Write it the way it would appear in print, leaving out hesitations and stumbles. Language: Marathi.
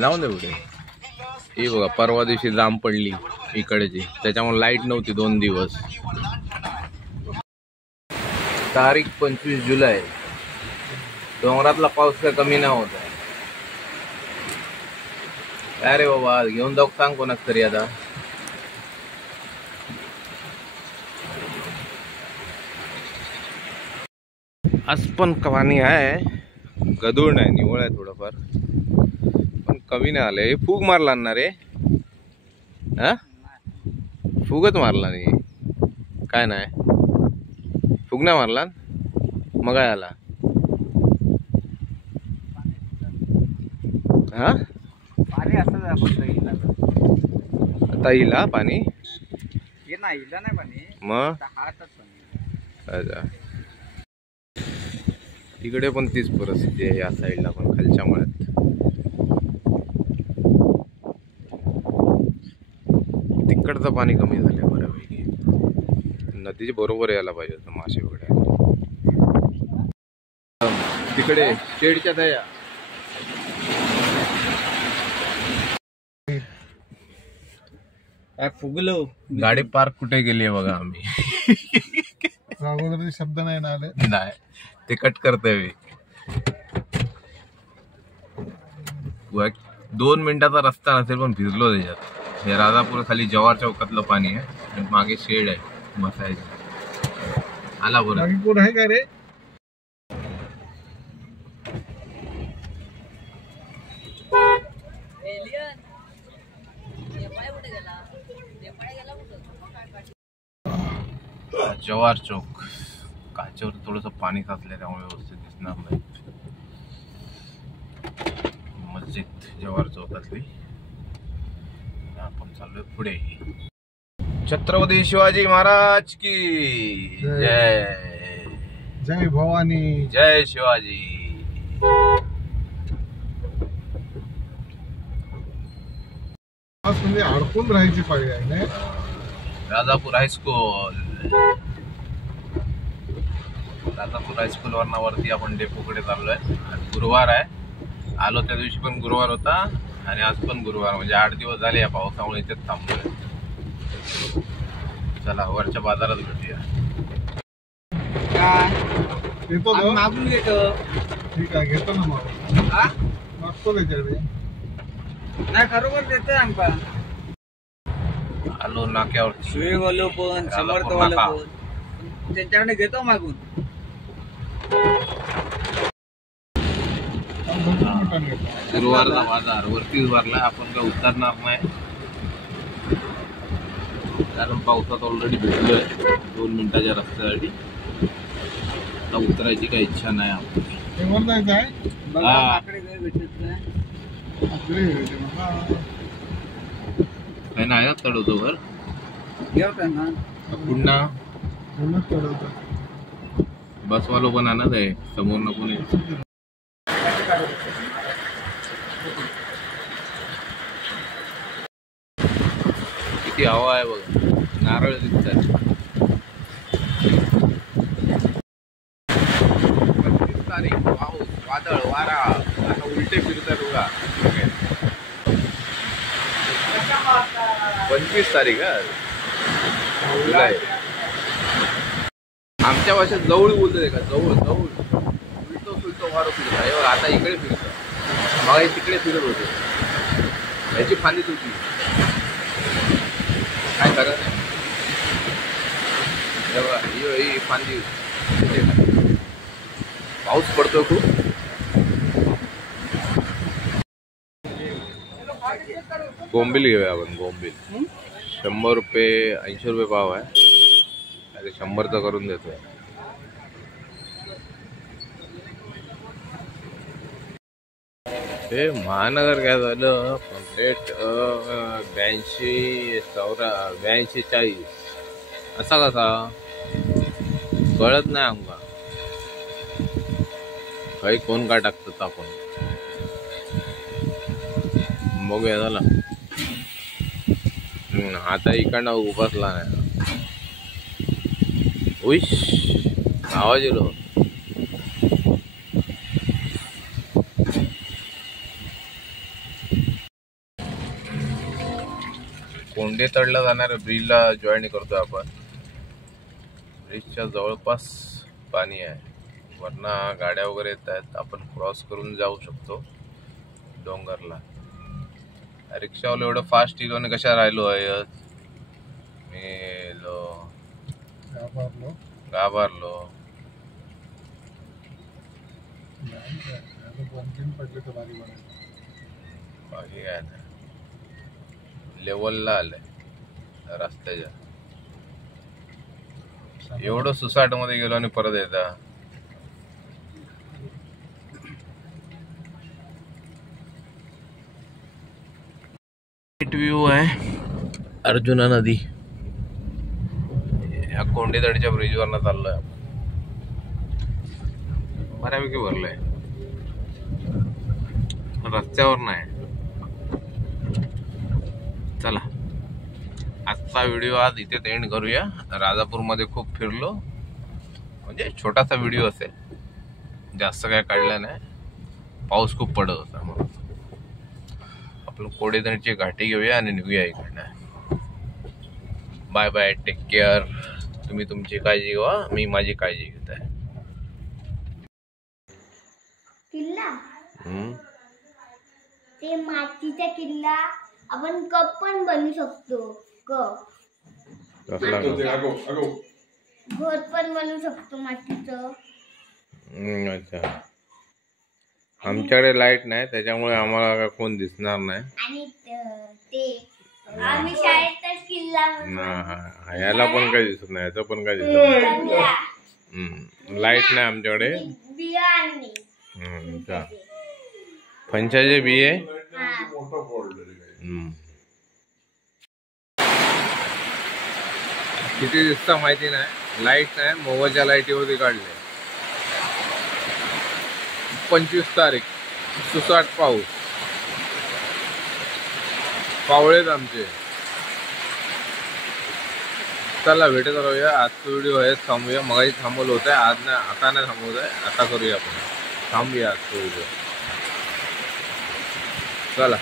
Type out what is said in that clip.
लावून दे पुढे. ही बघा परवा दिवशी जाम पडली इकडची, त्याच्यामुळे लाईट नव्हती 2 दिवस. तारीख 25 जुलै. डोंगरातला पाऊस काय कमी नाही होत आहे. काय रे बाबा, घेऊन जाऊ सांग कोणाक तरी आता. आज पण पाणी आहे, गदूळ नाही, निवळ आहे थोडंफार, पण कमी नाही आलंय. फूग मारला ना रे? हा, फुगच मारला नाही, काय नाही फुग नाही मारला मग काय आला. हा पाणी असं आता येईल पाणी, हे नाही इला नाही पाणी, मग हातच पाणी. अच्छा, इकडे पण तीच परिस्थिती आहे, या साईडला पण खालच्या मळ्यात. तिकडचं पाणी कमी झालंय बऱ्यापैकी, नदीचे बरोबर यायला पाहिजे होतं मासे वगैरे. तिकडे शेडच्या दया काय फुगलो. गाडी पार्क कुठे गेली आहे बघा आम्ही. शब्द नाही ना आले, नाही ते कट करतोय मी. 2 मिनिटाचा रस्ता नसेल पण भिजलो त्याच्यात. हे राजापूर खाली जवाहर चौकातलं पाणी आहे आणि मागे शेड आहे बसायचं. आला बरं आहे का रे? जवाहर चौक, काचेवर थोडस पाणी साचलंय त्यामुळे व्यवस्थित दिसणार नाही. मस्जिद जवाहर चौकातली. आपण चाललोय पुढे. छत्रपती शिवाजी महाराज की जय. जय भवानी, जय शिवाजी. म्हणजे अडकून राहायची पाळी आहे ना. राजापूर हायस्कूल. राजापूर हायस्कूल वरती आपण डेपोकडे चाललोय. आज गुरुवार आहे, आलो त्या दिवशी पण गुरुवार होता आणि आज पण गुरुवार, म्हणजे 8 दिवस झाले या पावसामुळे इथेच थांबलोय. चला वरच्या बाजारात भेटूया. मागून घेतो. ठीक आहे, घेतो ना मग. मागतो त्याच्याकडे नाही, खरोखर देतोय आमका. आलो नाक्यावर, शिवेवालो पण समर्थवालो पण त्यांच्याकडे घेतो मागून. गुरुवारचा बाजार वरतीच भरला, आपण काय उतरणार नाही कारण पावसात ऑलरेडी भेटलोय 2 मिनिटाच्या रस्त्यासाठी. आता उतरायची काही इच्छा नाही आपली. काय नाही चढवतो वर पुन्हा बसवालो पण आणत आहे समोर नको. किती हवा आहे बघा, नारळ दिसतात. 25 तारीख, पाऊस, वादळ, वारा, आता उलटे फिरतात बघा. 25 तारीख जुलै. आमच्या भाषेत जवळ बोलतोय का, जवळ जवळ उलटो सुलटो वारो फिरतो. आता इकडे फिरतो, मग तिकडे फिरत होते. याची फांदी तुटली, काय करत नाही. ही फांदी पाऊस पडतोय खूप. बोंबील घेऊया आपण. बोंबील 100 रुपये, 80 रुपये पाव आहे. 100चा करून देतोय. हे महानगर काय झालं, रेट 82, 40, असा कसा कळत नाही आमका. काही कोण काय टाकतात आपण बघूया. झाला आता इकडनं उभासला नाही. उईश आवाज येलो. कोंडे तडला जाणाऱ्या ब्रिजला जॉईन करतो आपण. ब्रिजच्या जवळपास पाणी आहे, वरना गाड्या वगैरे येत आहेत. आपण क्रॉस करून जाऊ शकतो डोंगरला. रिक्षावाला एवढं फास्ट इलो आणि कशा राहिलो आहे मेलो घाबरलो. बाकी काय नाही, लेवलला आलंय रस्त्याच्या. एवढं सुसाट मध्ये गेलो आणि परत येता. व्ह्यू आहे अर्जुना नदी. या कोंडेतडच्या ब्रिजवरनं चाललोय आपण. बऱ्यापैकी भरलंय, रस्त्यावर नाही. चला आजचा व्हिडिओ आज इथे एंड करूया. राजापूरमध्ये खूप फिरलो, म्हणजे छोटासा व्हिडिओ असेल, जास्त काय काढलं नाही. पाऊस खूप पडत होता म्हणून आपण कोडेदणची घाटी घेऊया आणि निघूया इकडनं. Bye bye, take care. तुम्ही तुमची काळजी घ्या, मी माझी काळजी घेत आहे. किल्ला ते मातीचा किल्ला आपण कप पण बनवू शकतो. कप घर पण बनवू शकतो मातीचं. अच्छा, आमच्याकडे लाईट नाही त्याच्यामुळे आम्हाला कोण दिसणार नाही. आणि ते आम्ही शाळेतच किल्ला ह्याला पण काही दिसत नाही, याचं पण काही दिसत नाही. लाईट नाही आमच्याकडे. बिया आणली फणसाचे बिये. किती दिसतं माहिती नाही, लाईट नाही. मोबाईलच्या लाईटीवरती काढले. 25 तारीख, सुसाट पाऊस. पावळेत आमचे. चला भेटत राहूया. आजचा व्हिडिओ आहे थांबूया. मगाशी थांबवलं होतं, आज नाही, आता नाही थांबवत आहे, आता करूया आपण. थांबूया आजचा व्हिडिओ. चला.